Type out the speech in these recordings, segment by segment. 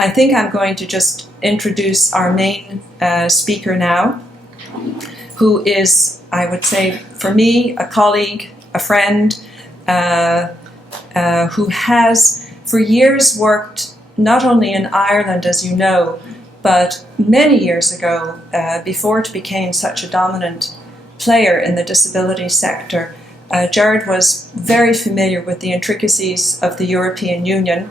I think I'm going to just introduce our main speaker now, who is, I would say, for me, a colleague, a friend, who has for years worked not only in Ireland, as you know, but many years ago, before it became such a dominant player in the disability sector, Gerard was very familiar with the intricacies of the European Union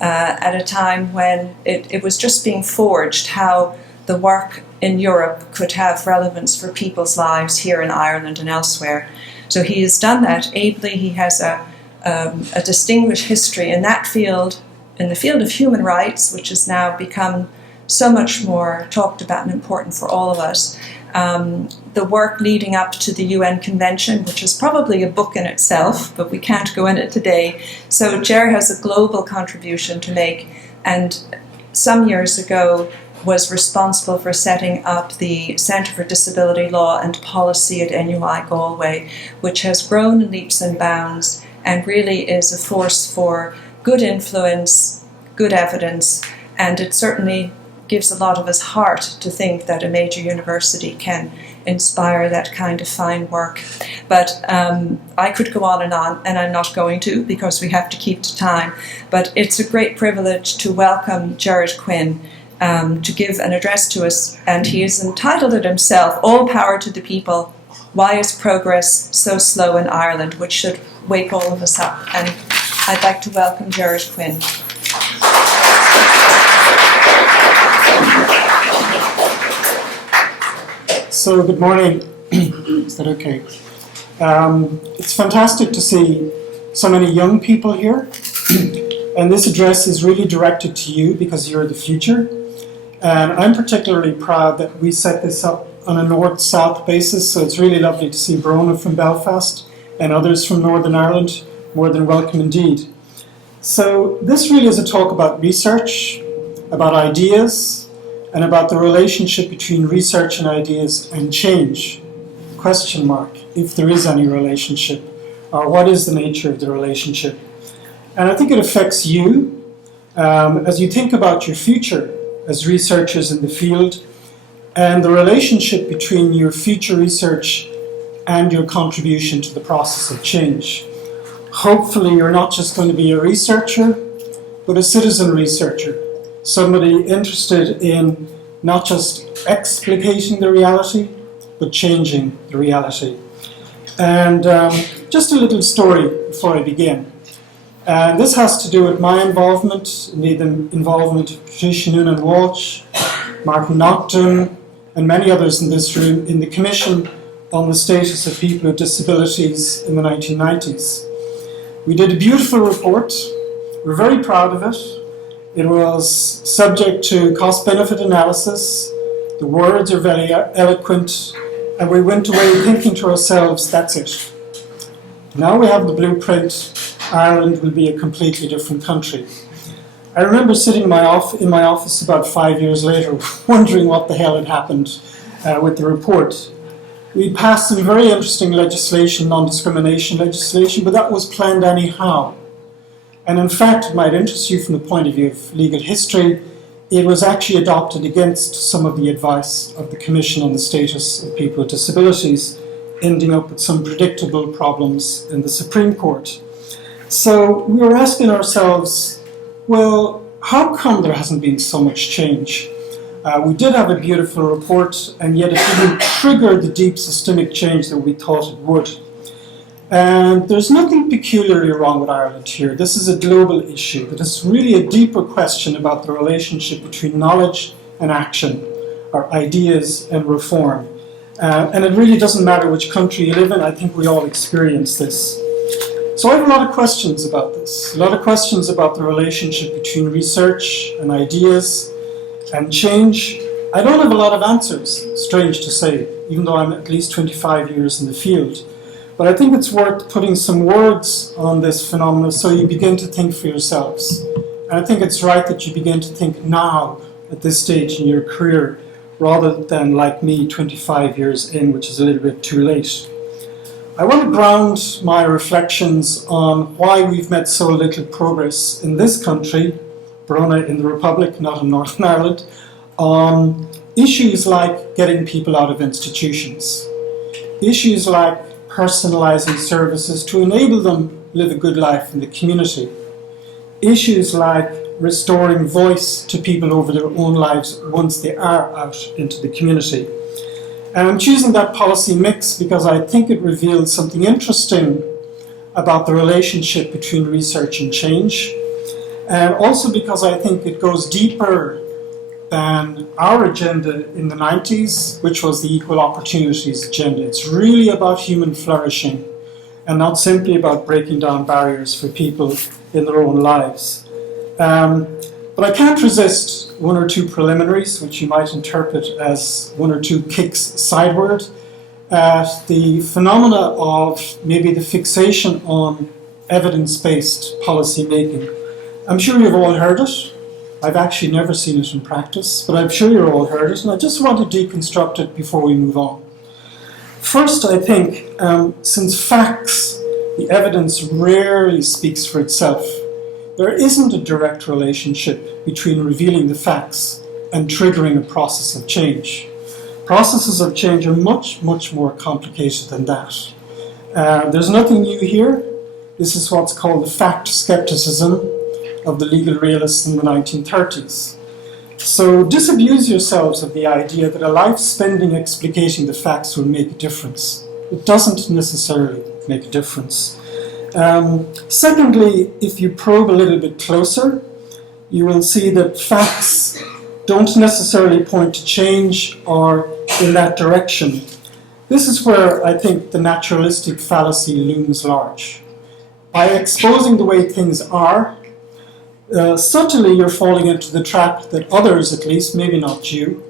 at a time when it was just being forged how the work in Europe could have relevance for people's lives here in Ireland and elsewhere. So he has done that ably. He has a distinguished history in that field, in the field of human rights, which has now become so much more talked about and important for all of us. The work leading up to the UN Convention, which is probably a book in itself, but we can't go in it today. So Gerard has a global contribution to make, and some years ago was responsible for setting up the Centre for Disability Law and Policy at NUIG Galway, which has grown in leaps and bounds and really is a force for good influence, good evidence, and it certainly gives a lot of us heart to think that a major university can inspire that kind of fine work. But I could go on, and I'm not going to because we have to keep to time. But it's a great privilege to welcome Gerard Quinn to give an address to us, and he has entitled it himself, All Power to the People, Why is Progress So Slow in Ireland, which should wake all of us up. And I'd like to welcome Gerard Quinn. So, good morning. Is that okay? It's fantastic to see so many young people here. And this address is really directed to you because you're the future. And I'm particularly proud that we set this up on a north-south basis. So it's really lovely to see Verona from Belfast and others from Northern Ireland. More than welcome indeed. So this really is a talk about research, about ideas, and about the relationship between research and ideas and change, question mark, if there is any relationship, or what is the nature of the relationship. And I think it affects you as you think about your future as researchers in the field, and the relationship between your future research and your contribution to the process of change. Hopefully you're not just going to be a researcher, but a citizen researcher. Somebody interested in not just explicating the reality, but changing the reality. And just a little story before I begin. And this has to do with my involvement, indeed the involvement of Patricia, Noonan, Walsh, Martin Nocton, and many others in this room in the Commission on the Status of People with Disabilities in the 1990s. We did a beautiful report. We're very proud of it. It was subject to cost-benefit analysis. The words are very eloquent, and we went away thinking to ourselves, that's it. Now we have the blueprint. Ireland will be a completely different country. I remember sitting in my office about 5 years later, wondering what the hell had happened with the report. We passed some very interesting legislation, non-discrimination legislation, but that was planned anyhow. And in fact, it might interest you from the point of view of legal history, it was actually adopted against some of the advice of the Commission on the Status of People with Disabilities, ending up with some predictable problems in the Supreme Court. So we were asking ourselves, well, how come there hasn't been so much change? We did have a beautiful report, and yet it didn't trigger the deep systemic change that we thought it would. And there's nothing peculiarly wrong with Ireland here. This is a global issue, but it's really a deeper question about the relationship between knowledge and action, or ideas and reform. And it really doesn't matter which country you live in. I think we all experience this. So I have a lot of questions about this, a lot of questions about the relationship between research and ideas and change. I don't have a lot of answers, strange to say, even though I'm at least 25 years in the field. But I think it's worth putting some words on this phenomenon so you begin to think for yourselves. And I think it's right that you begin to think now, at this stage in your career, rather than like me, 25 years in, which is a little bit too late. I want to ground my reflections on why we've made so little progress in this country Brona in the Republic, not in Northern Ireland, on issues like getting people out of institutions, issues like personalising services to enable them live a good life in the community, issues like restoring voice to people over their own lives once they are out into the community. And I'm choosing that policy mix because I think it reveals something interesting about the relationship between research and change, and also because I think it goes deeper than our agenda in the 90s, which was the equal opportunities agenda. It's really about human flourishing and not simply about breaking down barriers for people in their own lives. But I can't resist one or two preliminaries, which you might interpret as one or two kicks sideward, at the phenomena of maybe the fixation on evidence-based policy making. I'm sure you've all heard it. I've actually never seen it in practice, but I'm sure you've all heard it, and I just want to deconstruct it before we move on. First, I think, since facts, the evidence rarely speaks for itself, there isn't a direct relationship between revealing the facts and triggering a process of change. Processes of change are much, much more complicated than that. There's nothing new here. This is what's called the fact skepticism of the legal realists in the 1930s. So disabuse yourselves of the idea that a life spending explicating the facts will make a difference. It doesn't necessarily make a difference. Secondly, if you probe a little bit closer, you will see that facts don't necessarily point to change or in that direction. This is where I think the naturalistic fallacy looms large. By exposing the way things are, subtly you're falling into the trap that others, at least, maybe not you,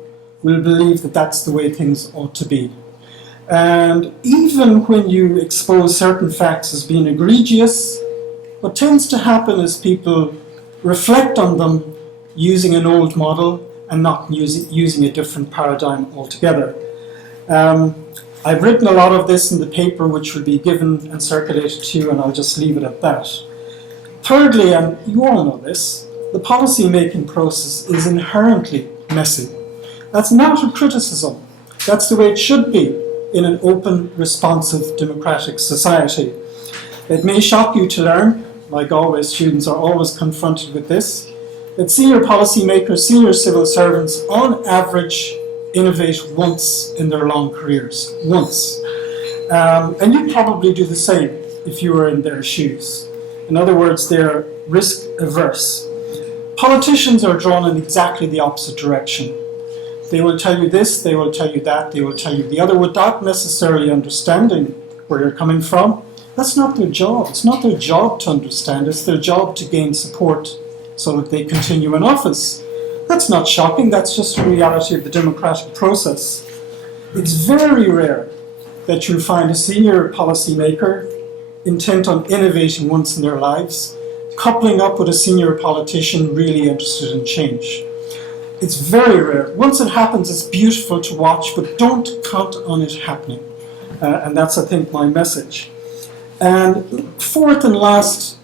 will believe that that's the way things ought to be. And even when you expose certain facts as being egregious, what tends to happen is people reflect on them using an old model and not using a different paradigm altogether. I've written a lot of this in the paper, which will be given and circulated to you, and I'll just leave it at that. Thirdly, and you all know this, the policy-making process is inherently messy. That's not a criticism. That's the way it should be in an open, responsive, democratic society. It may shock you to learn, like always, students are always confronted with this, that senior policymakers, senior civil servants, on average, innovate once in their long careers. Once. And you'd probably do the same if you were in their shoes. In other words, they're risk averse. Politicians are drawn in exactly the opposite direction. They will tell you this, they will tell you that, they will tell you the other without necessarily understanding where you're coming from. That's not their job. It's not their job to understand. It's their job to gain support so that they continue in office. That's not shocking. That's just the reality of the democratic process. It's very rare that you'll find a senior policymaker intent on innovating once in their lives, coupling up with a senior politician really interested in change. It's very rare. Once it happens, it's beautiful to watch, but don't count on it happening. And that's, I think, my message. And fourth and last,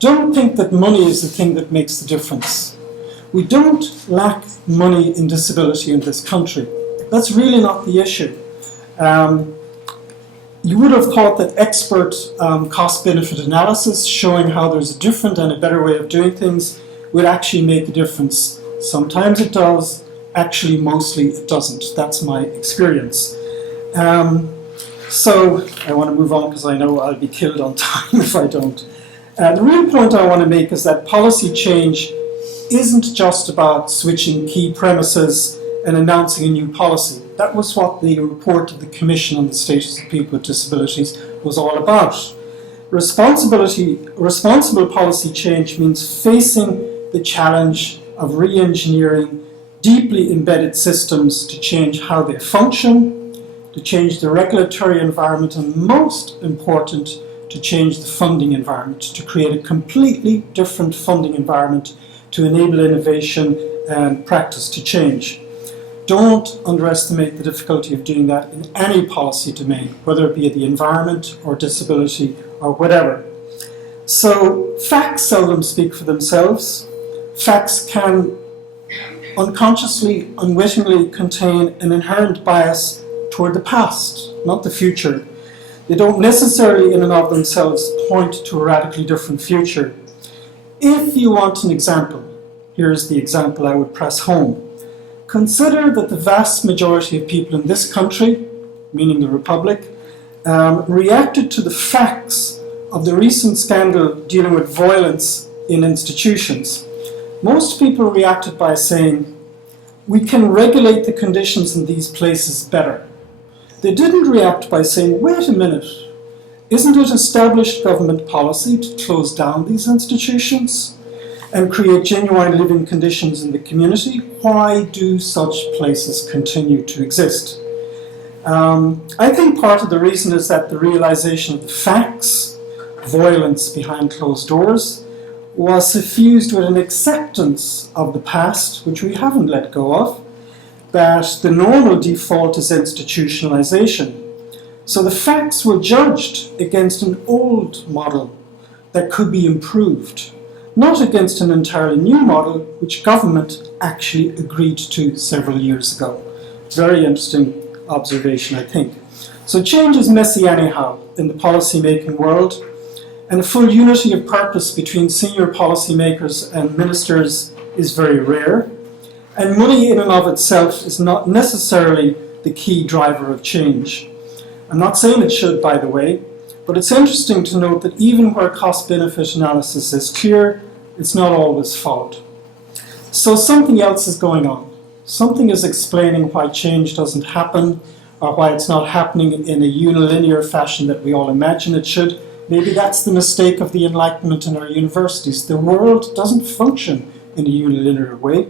don't think that money is the thing that makes the difference. We don't lack money in disability in this country. That's really not the issue. You would have thought that expert cost-benefit analysis showing how there's a different and a better way of doing things would actually make a difference. Sometimes it does, actually mostly it doesn't. That's my experience. So I want to move on because I know I'll be killed on time if I don't. The real point I want to make is that policy change isn't just about switching key premises and announcing a new policy. That was what the report of the Commission on the Status of People with Disabilities was all about. Responsible policy change means facing the challenge of re-engineering deeply embedded systems to change how they function, to change the regulatory environment, and most important, to change the funding environment, to create a completely different funding environment to enable innovation and practice to change. Don't underestimate the difficulty of doing that in any policy domain, whether it be the environment or disability or whatever. So facts seldom speak for themselves. facts can unconsciously, unwittingly contain an inherent bias toward the past, not the future. They don't necessarily in and of themselves point to a radically different future. If you want an example, here's the example I would press home. Consider that the vast majority of people in this country, meaning the Republic, reacted to the facts of the recent scandal dealing with violence in institutions. Most people reacted by saying, we can regulate the conditions in these places better. They didn't react by saying, wait a minute, isn't it established government policy to close down these institutions and create genuine living conditions in the community? Why do such places continue to exist? I think part of the reason is that the realization of the facts, violence behind closed doors, was suffused with an acceptance of the past, which we haven't let go of, that the normal default is institutionalization. So the facts were judged against an old model that could be improved, not against an entirely new model which government actually agreed to several years ago. Very interesting observation, I think. So change is messy anyhow in the policy-making world, and a full unity of purpose between senior policymakers and ministers is very rare. And money in and of itself is not necessarily the key driver of change. I'm not saying it should, by the way, but it's interesting to note that even where cost-benefit analysis is clear, it's not always followed. So something else is going on. Something is explaining why change doesn't happen, or why it's not happening in a unilinear fashion that we all imagine it should. Maybe that's the mistake of the Enlightenment in our universities. The world doesn't function in a unilinear way.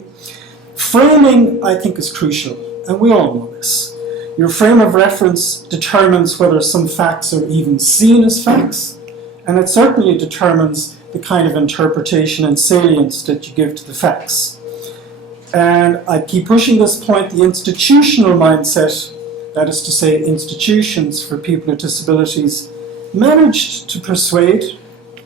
Framing, I think, is crucial, and we all know this. Your frame of reference determines whether some facts are even seen as facts, and it certainly determines the kind of interpretation and salience that you give to the facts. And I keep pushing this point, the institutional mindset, that is to say institutions for people with disabilities, managed to persuade,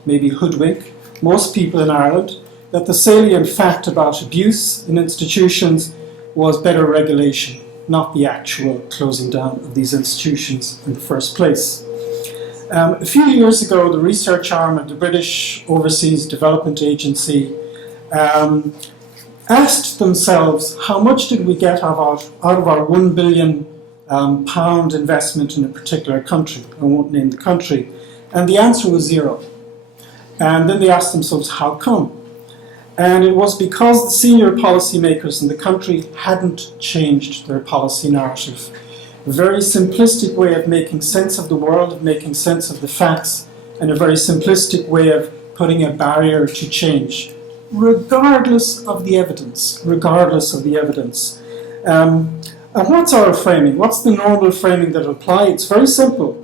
maybe hoodwink, most people in Ireland that the salient fact about abuse in institutions was better regulation, not the actual closing down of these institutions in the first place. A few years ago, the research arm of the British Overseas Development Agency asked themselves, how much did we get out of our £1 billion pound investment in a particular country? I won't name the country. And the answer was zero. And then they asked themselves, how come? And it was because the senior policymakers in the country hadn't changed their policy narrative. A very simplistic way of making sense of the world, of making sense of the facts, and a very simplistic way of putting a barrier to change, regardless of the evidence, regardless of the evidence. And what's our framing? What's the normal framing that will apply? It's very simple.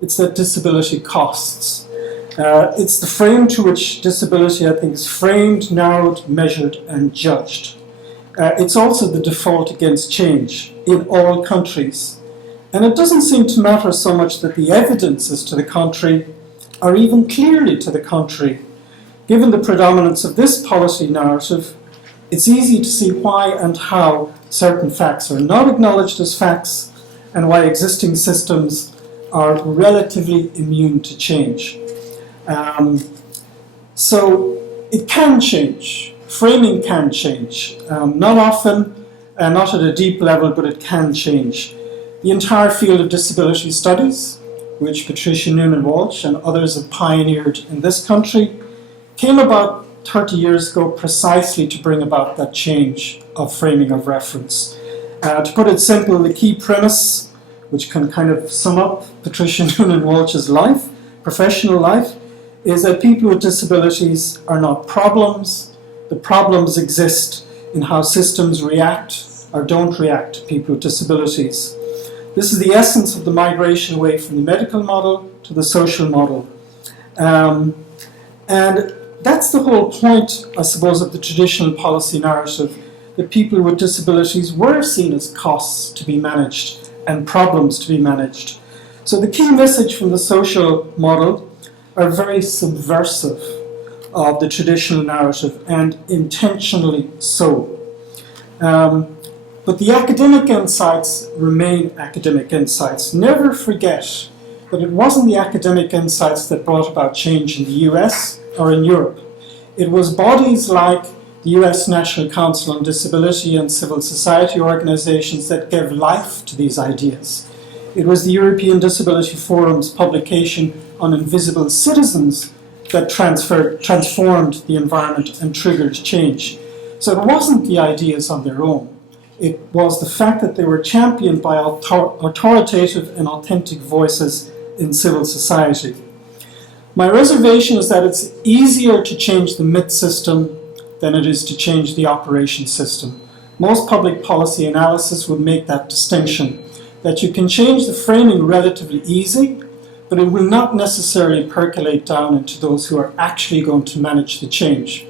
It's that disability costs. It's the frame to which disability, I think, is framed, narrowed, measured, and judged. It's also the default against change in all countries. And it doesn't seem to matter so much that the evidence is to the contrary, or even clearly to the contrary. Given the predominance of this policy narrative, it's easy to see why and how certain facts are not acknowledged as facts, and why existing systems are relatively immune to change. So it can change. Framing can change. Not often, not at a deep level, but it can change. The entire field of disability studies, which Patricia, Noonan, Walsh and others have pioneered in this country, came about 30 years ago precisely to bring about that change of framing of reference. To put it simple, the key premise, which can kind of sum up Patricia, Noonan, Walsh's life, professional life, is that people with disabilities are not problems. The problems exist in how systems react or don't react to people with disabilities. This is the essence of the migration away from the medical model to the social model. And that's the whole point, I suppose, of the traditional policy narrative, that people with disabilities were seen as costs to be managed and problems to be managed. So the key message from the social model are very subversive of the traditional narrative, and intentionally so. But the academic insights remain academic insights. Never forget that it wasn't the academic insights that brought about change in the US or in Europe. It was bodies like the US National Council on Disability and civil society organizations that gave life to these ideas. It was the European Disability Forum's publication on Invisible Citizens that transformed the environment and triggered change. So it wasn't the ideas on their own. It was the fact that they were championed by authoritative and authentic voices in civil society. My reservation is that it's easier to change the myth system than it is to change the operation system. Most public policy analysis would make that distinction, that you can change the framing relatively easy, but it will not necessarily percolate down into those who are actually going to manage the change.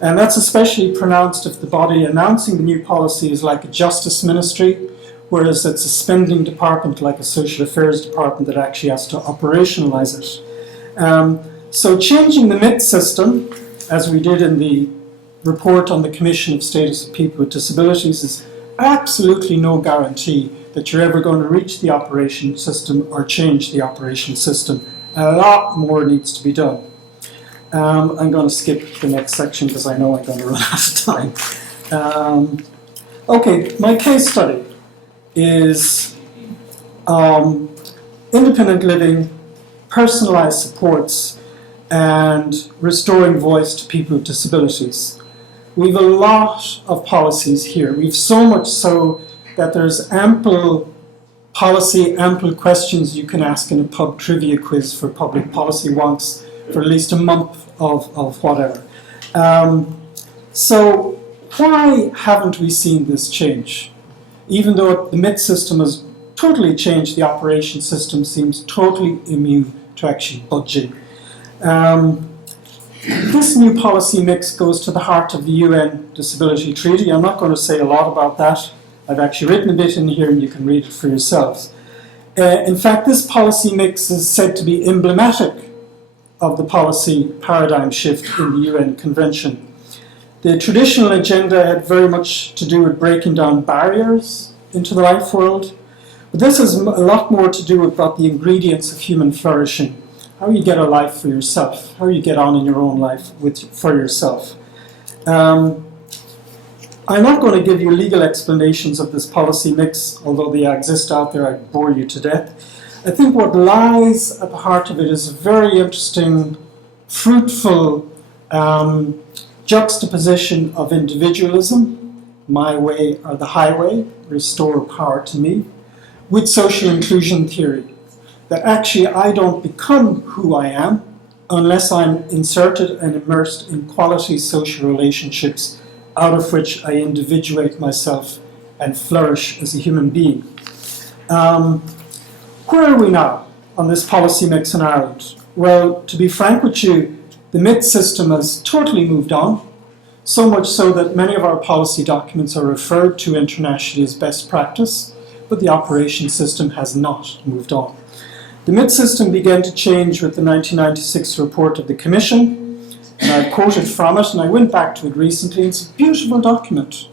And that's especially pronounced if the body announcing the new policy is like a justice ministry, whereas it's a spending department like a social affairs department that actually has to operationalize it. So changing the myth system, as we did in the report on the Commission of Status of People with Disabilities, is absolutely no guarantee that you're ever going to reach the operation system or change the operation system. A lot more needs to be done. I'm going to skip the next section because I know I'm going to run out of time. Okay, my case study is independent living, personalized supports, and restoring voice to people with disabilities. We've a lot of policies here. We've so much so that there's ample policy, ample questions you can ask in a pub trivia quiz for public policy wonks for at least a month of whatever. So why haven't we seen this change? Even though the myth system has totally changed, the operation system seems totally immune to actually budging. This new policy mix goes to the heart of the UN Disability Treaty. I'm not going to say a lot about that. I've actually written a bit in here and you can read it for yourselves. In fact, this policy mix is said to be emblematic of the policy paradigm shift in the UN Convention. The traditional agenda had very much to do with breaking down barriers into the life world, but this has a lot more to do about the ingredients of human flourishing. How you get a life for yourself, how you get on in your own life for yourself. I'm not going to give you legal explanations of this policy mix, although they exist out there, I'd bore you to death. I think what lies at the heart of it is a very interesting, fruitful juxtaposition of individualism, my way or the highway, restore power to me, with social inclusion theory. That actually I don't become who I am unless I'm inserted and immersed in quality social relationships out of which I individuate myself and flourish as a human being. Where are we now on this policy mix in Ireland? Well, to be frank with you, the myth system has totally moved on, so much so that many of our policy documents are referred to internationally as best practice, but the operation system has not moved on. The myth system began to change with the 1996 report of the Commission, and I quoted from it, and I went back to it recently. It's a beautiful document.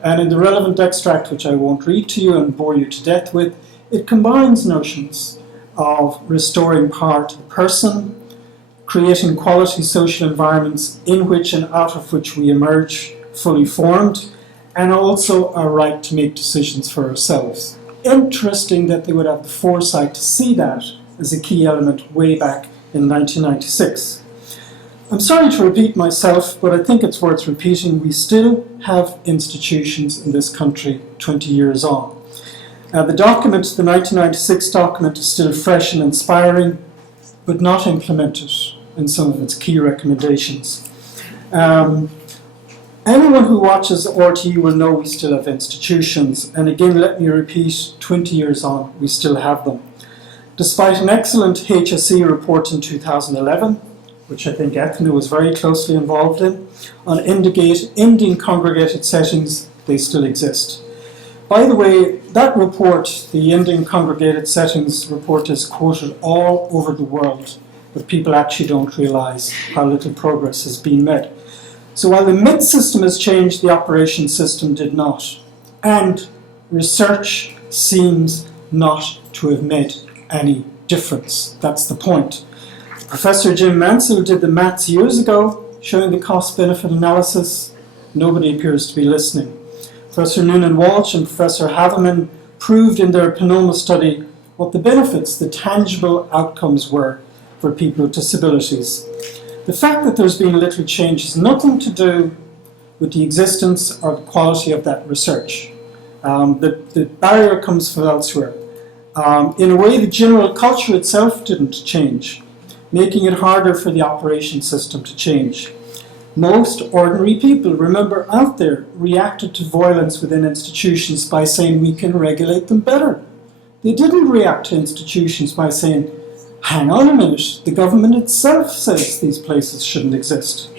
And in the relevant extract, which I won't read to you and bore you to death with, it combines notions of restoring power to the person, creating quality social environments in which and out of which we emerge fully formed, and also our right to make decisions for ourselves. Interesting that they would have the foresight to see that as a key element way back in 1996. I'm sorry to repeat myself, but I think it's worth repeating. We still have institutions in this country 20 years on. The document, the 1996 document, is still fresh and inspiring, but not implemented in some of its key recommendations. Anyone who watches RTE will know we still have institutions, and again, let me repeat, 20 years on, we still have them. Despite an excellent HSE report in 2011, which I think Ethna was very closely involved in, on ending congregated settings, they still exist. By the way, that report, the Ending Congregated Settings report, is quoted all over the world but people actually don't realise how little progress has been made. So while the MIT system has changed, the operation system did not. And research seems not to have made any difference. That's the point. Professor Jim Mansell did the maths years ago, showing the cost-benefit analysis. Nobody appears to be listening. Professor Noonan Walsh and Professor Haveman proved in their Panoma study what the benefits, the tangible outcomes were for people with disabilities. The fact that there's been little change has nothing to do with the existence or the quality of that research. The barrier comes from elsewhere. In a way, the general culture itself didn't change, making it harder for the operation system to change. Most ordinary people, remember, out there reacted to violence within institutions by saying we can regulate them better. They didn't react to institutions by saying, hang on a minute, the government itself says these places shouldn't exist.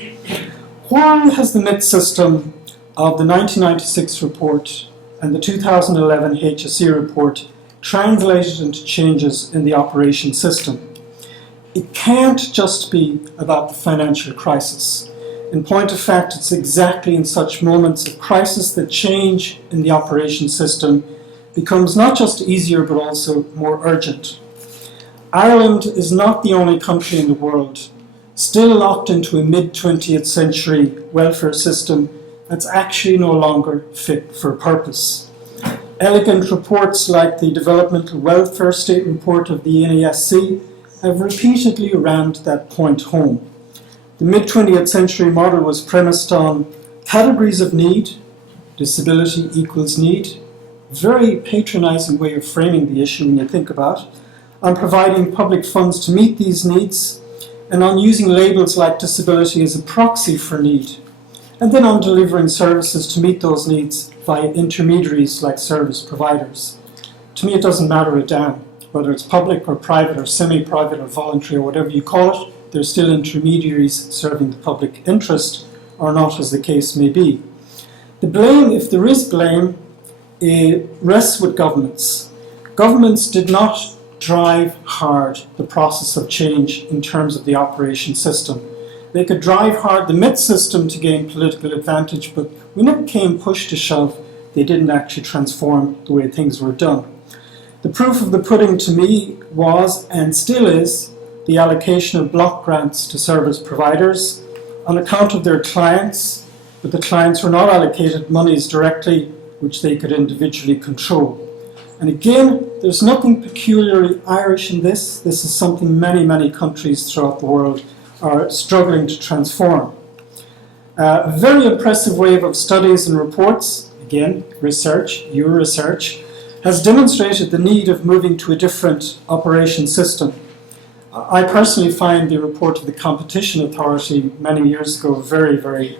Why has the MIT system of the 1996 report and the 2011 HSE report translated into changes in the operation system? It can't just be about the financial crisis. In point of fact, it's exactly in such moments of crisis that change in the operation system becomes not just easier but also more urgent. Ireland is not the only country in the world still locked into a mid-20th century welfare system that's actually no longer fit for purpose. Elegant reports like the Developmental Welfare State Report of the NASC have repeatedly rammed that point home. The mid-20th century model was premised on categories of need, disability equals need, very patronising way of framing the issue when you think about it, on providing public funds to meet these needs, and on using labels like disability as a proxy for need, and then on delivering services to meet those needs via intermediaries like service providers. To me, it doesn't matter a damn whether it's public or private or semi-private or voluntary or whatever you call it. They're still intermediaries serving the public interest, or not, as the case may be. The blame, if there is blame, rests with governments. Governments did not drive hard the process of change in terms of the operation system. They could drive hard the MIT system to gain political advantage, but when it came push to shove, they didn't actually transform the way things were done. The proof of the pudding to me was, and still is, the allocation of block grants to service providers on account of their clients, but the clients were not allocated monies directly which they could individually control. And again, there's nothing peculiarly Irish in this. This is something many, many countries throughout the world are struggling to transform. A very impressive wave of studies and reports, again, research, your research, has demonstrated the need of moving to a different operation system. I personally find the report of the Competition Authority many years ago very, very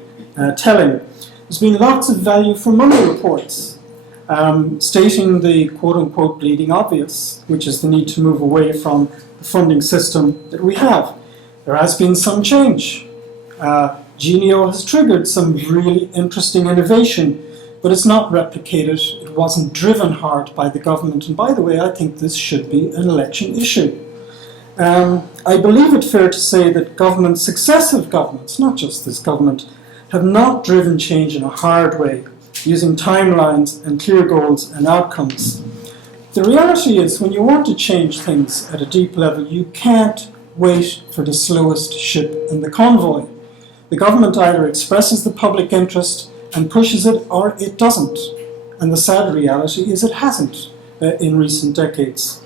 telling. There's been lots of value for money reports stating the quote-unquote bleeding obvious, which is the need to move away from the funding system that we have. There has been some change. Genio has triggered some really interesting innovation, but it's not replicated. It wasn't driven hard by the government. And by the way, I think this should be an election issue. I believe it fair to say that governments, successive governments, not just this government, have not driven change in a hard way, using timelines and clear goals and outcomes. The reality is, when you want to change things at a deep level, you can't wait for the slowest ship in the convoy. The government either expresses the public interest and pushes it, or it doesn't. And the sad reality is it hasn't in recent decades.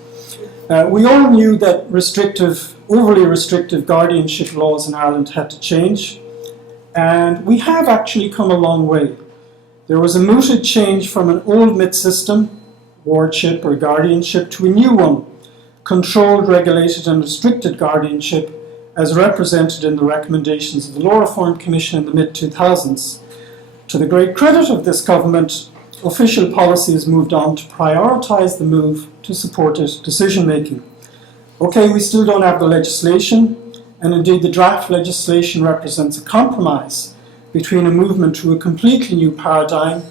We all knew that overly restrictive guardianship laws in Ireland had to change, and we have actually come a long way. There was a mooted change from an old MIT system, wardship or guardianship, to a new one, controlled, regulated and restricted guardianship, as represented in the recommendations of the Law Reform Commission in the mid-2000s. To the great credit of this government, official policy has moved on to prioritise the move to supported decision-making. Okay, we still don't have the legislation, and indeed the draft legislation represents a compromise between a movement to a completely new paradigm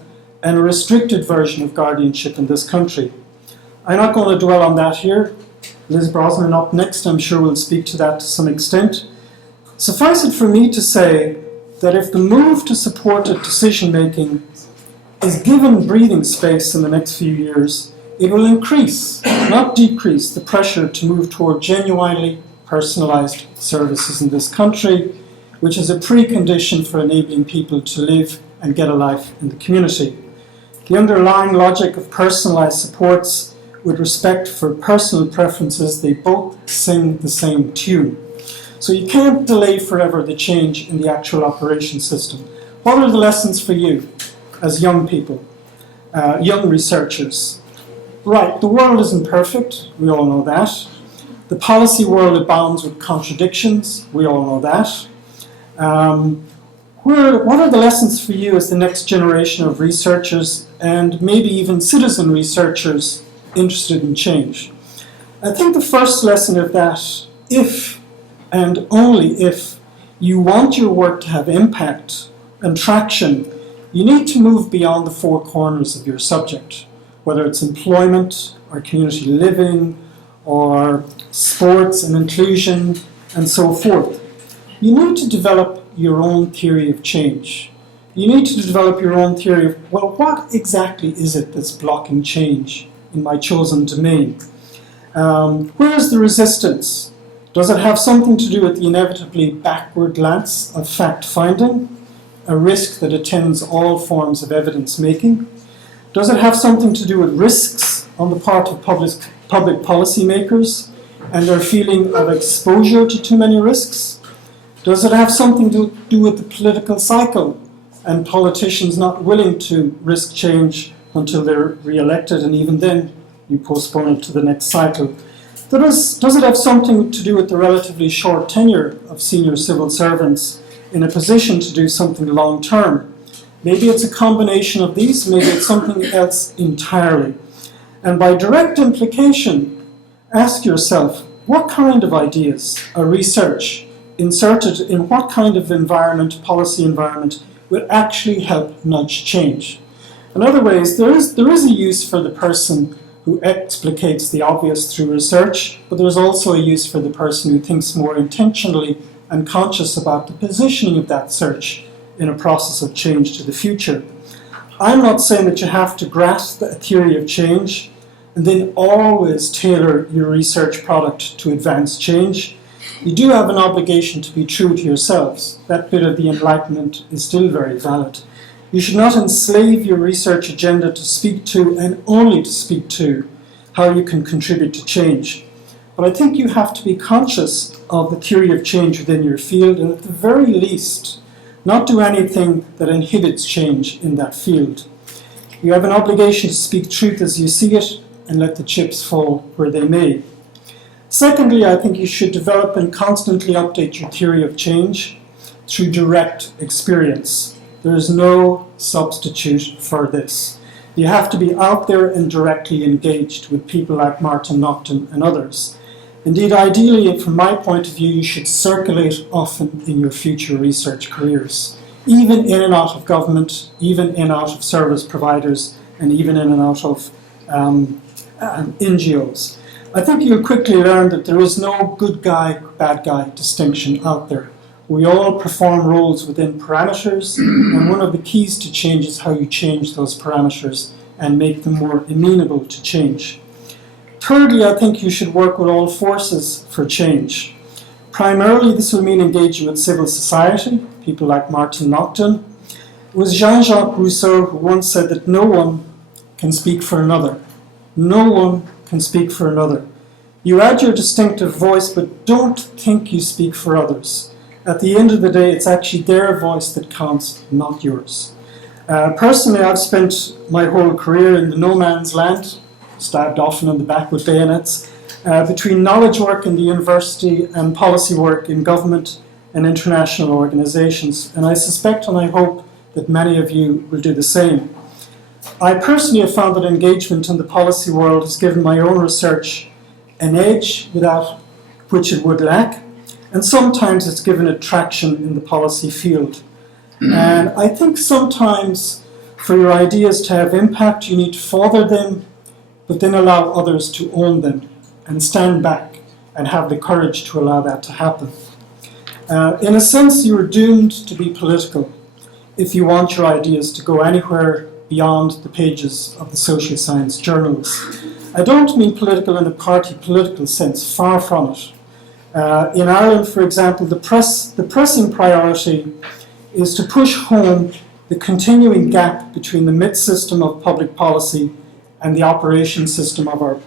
and a restricted version of guardianship in this country. I'm not going to dwell on that here. Liz Brosnan up next, I'm sure, will speak to that to some extent. Suffice it for me to say that if the move to supported decision-making is given breathing space in the next few years, it will increase, not decrease, the pressure to move toward genuinely personalised services in this country, which is a precondition for enabling people to live and get a life in the community. The underlying logic of personalised supports with respect for personal preferences, they both sing the same tune. So you can't delay forever the change in the actual operation system. What are the lessons for you as young people, young researchers? Right, the world isn't perfect, we all know that. The policy world abounds with contradictions, we all know that. What are the lessons for you as the next generation of researchers and maybe even citizen researchers interested in change? I think the first lesson is that if and only if you want your work to have impact and traction, you need to move beyond the four corners of your subject, whether it's employment or community living or sports and inclusion and so forth. You need to develop your own theory of change. You need to develop your own theory of, well, what exactly is it that's blocking change in my chosen domain? Where is the resistance? Does it have something to do with the inevitably backward glance of fact-finding, a risk that attends all forms of evidence-making? Does it have something to do with risks on the part of public policymakers and their feeling of exposure to too many risks? Does it have something to do with the political cycle and politicians not willing to risk change until they're re-elected, and even then you postpone it to the next cycle? Does it have something to do with the relatively short tenure of senior civil servants in a position to do something long term? Maybe it's a combination of these, maybe it's something else entirely. And by direct implication, ask yourself, what kind of ideas or research inserted in what kind of environment, policy environment, will actually help nudge change? In other ways, there is a use for the person who explicates the obvious through research, but there's also a use for the person who thinks more intentionally and conscious about the positioning of that search in a process of change to the future. I'm not saying that you have to grasp a theory of change and then always tailor your research product to advance change. You do have an obligation to be true to yourselves. That bit of the Enlightenment is still very valid. You should not enslave your research agenda to speak to, and only to speak to, how you can contribute to change. But I think you have to be conscious of the theory of change within your field, and at the very least, not do anything that inhibits change in that field. You have an obligation to speak truth as you see it, and let the chips fall where they may. Secondly, I think you should develop and constantly update your theory of change through direct experience. There is no substitute for this. You have to be out there and directly engaged with people like Martin Naughton and others. Indeed, ideally, from my point of view, you should circulate often in your future research careers, even in and out of government, even in and out of service providers, and even in and out of NGOs. I think you'll quickly learn that there is no good guy, bad guy distinction out there. We all perform roles within parameters, and one of the keys to change is how you change those parameters and make them more amenable to change. Thirdly, I think you should work with all forces for change. Primarily, this will mean engaging with civil society, people like Martin Naughton. It was Jean-Jacques Rousseau who once said that no one can speak for another. No one can speak for another. You add your distinctive voice, but don't think you speak for others. At the end of the day, it's actually their voice that counts, not yours. Personally, I've spent my whole career in the no man's land, stabbed often in the back with bayonets, between knowledge work in the university and policy work in government and international organizations. And I suspect and I hope that many of you will do the same. I personally have found that engagement in the policy world has given my own research an edge without which it would lack. And sometimes it's given it traction in the policy field. And I think sometimes for your ideas to have impact, you need to father them, but then allow others to own them. and stand back and have the courage to allow that to happen. In a sense, you are doomed to be political if you want your ideas to go anywhere beyond the pages of the social science journals. I don't mean political in a party political sense, far from it. In Ireland, for example, the pressing priority is to push home the continuing gap between the myth system of public policy and the operation system of our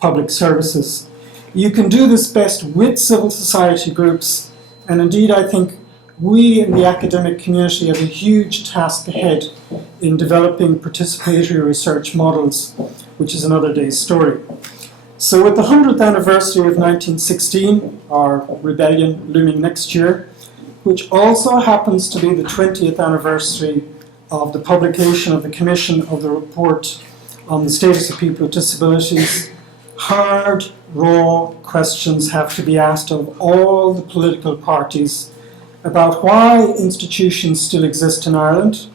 public services. You can do this best with civil society groups, and indeed I think we in the academic community have a huge task ahead in developing participatory research models, which is another day's story. So with the 100th anniversary of 1916, our rebellion looming next year, which also happens to be the 20th anniversary of the publication of the Commission of the report on the status of people with disabilities, hard, raw questions have to be asked of all the political parties about why institutions still exist in Ireland,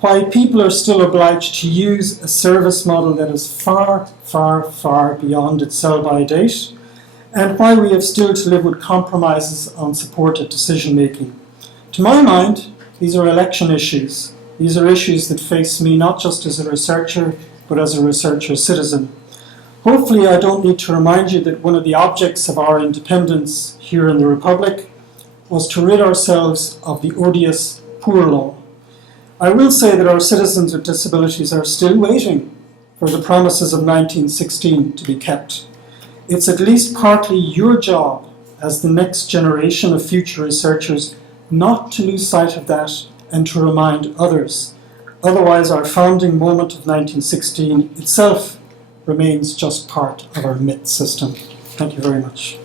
why people are still obliged to use a service model that is far, far, far beyond its sell-by date, and why we have still to live with compromises on supported decision-making. To my mind, these are election issues. These are issues that face me not just as a researcher, but as a researcher citizen. Hopefully I don't need to remind you that one of the objects of our independence here in the Republic was to rid ourselves of the odious poor law. I will say that our citizens with disabilities are still waiting for the promises of 1916 to be kept. It's at least partly your job as the next generation of future researchers not to lose sight of that and to remind others. Otherwise, our founding moment of 1916 itself remains just part of our myth system. Thank you very much.